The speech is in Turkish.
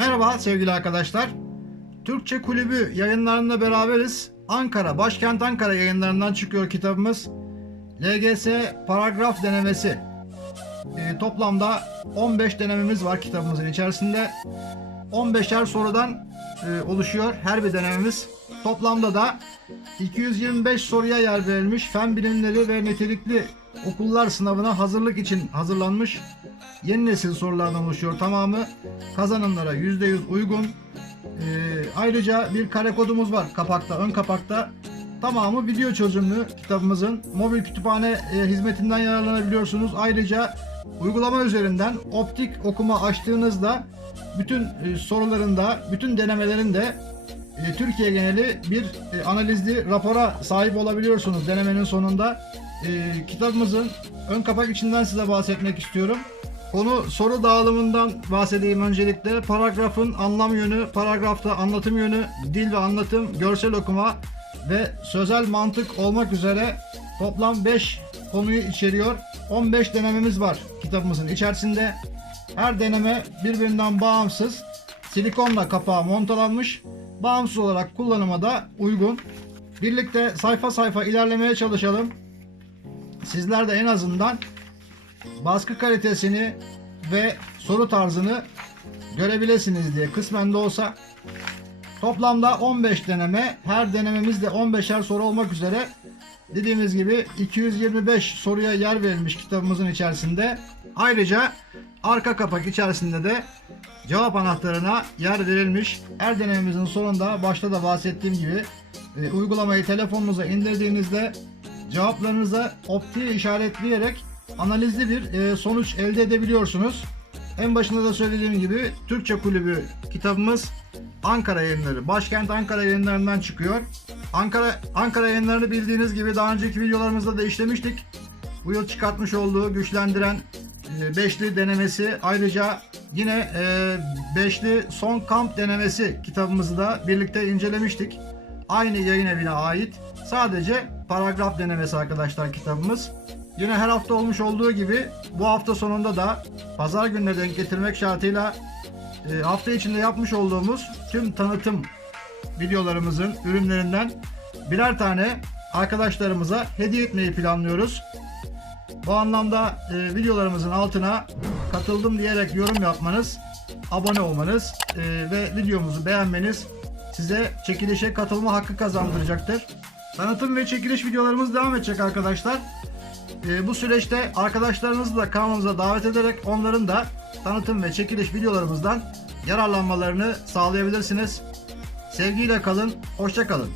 Merhaba sevgili arkadaşlar. Türkçe Kulübü yayınlarında beraberiz. Ankara, Başkent Ankara yayınlarından çıkıyor kitabımız. LGS paragraf denemesi. Ee, toplamda 15 denememiz var kitabımızın içerisinde. 15'er sorudan e, oluşuyor her bir denememiz. Toplamda da 225 soruya yer verilmiş fen bilimleri ve nitelikli okullar sınavına hazırlık için hazırlanmış yeni nesil sorulardan oluşuyor tamamı. Kazanımlara %100 uygun. Ee, ayrıca bir kare kodumuz var kapakta, ön kapakta. Tamamı video çözümlü kitabımızın. Mobil kütüphane e, hizmetinden yararlanabiliyorsunuz. Ayrıca uygulama üzerinden optik okuma açtığınızda bütün e, sorularında, bütün denemelerinde e, Türkiye geneli bir e, analizli rapora sahip olabiliyorsunuz denemenin sonunda. E, kitabımızın ön kapak içinden size bahsetmek istiyorum. Konu soru dağılımından bahsedeyim öncelikle. Paragrafın anlam yönü, paragrafta anlatım yönü, dil ve anlatım, görsel okuma ve sözel mantık olmak üzere toplam 5 konuyu içeriyor. 15 denememiz var kitabımızın içerisinde. Her deneme birbirinden bağımsız. Silikonla kapağı montalanmış. Bağımsız olarak kullanıma da uygun. Birlikte sayfa sayfa ilerlemeye çalışalım. Sizler de en azından baskı kalitesini ve soru tarzını görebilirsiniz diye kısmen de olsa. Toplamda 15 deneme her denememizde 15'er soru olmak üzere. Dediğimiz gibi 225 soruya yer verilmiş kitabımızın içerisinde. Ayrıca arka kapak içerisinde de cevap anahtarına yer verilmiş. Her denememizin sonunda başta da bahsettiğim gibi e, uygulamayı telefonunuza indirdiğinizde cevaplarınıza optiği işaretleyerek analizli bir e, sonuç elde edebiliyorsunuz. En başında da söylediğim gibi Türkçe Kulübü kitabımız Ankara yayınları, başkent Ankara yayınlarından çıkıyor. Ankara Ankara yayınlarını bildiğiniz gibi daha önceki videolarımızda da işlemiştik. Bu yıl çıkartmış olduğu güçlendiren e, beşli denemesi ayrıca yine e, beşli son kamp denemesi kitabımızı da birlikte incelemiştik. Aynı yayın evine ait. Sadece paragraf denemesi arkadaşlar kitabımız. Yine her hafta olmuş olduğu gibi bu hafta sonunda da pazar gününe denk getirmek şartıyla e, hafta içinde yapmış olduğumuz tüm tanıtım videolarımızın ürünlerinden birer tane arkadaşlarımıza hediye etmeyi planlıyoruz. Bu anlamda e, videolarımızın altına katıldım diyerek yorum yapmanız, abone olmanız e, ve videomuzu beğenmeniz size çekilişe katılma hakkı kazandıracaktır. Tanıtım ve çekiliş videolarımız devam edecek arkadaşlar. E, bu süreçte arkadaşlarınızı da kanalımıza davet ederek onların da tanıtım ve çekiliş videolarımızdan yararlanmalarını sağlayabilirsiniz. Sevgiyle kalın, hoşça kalın.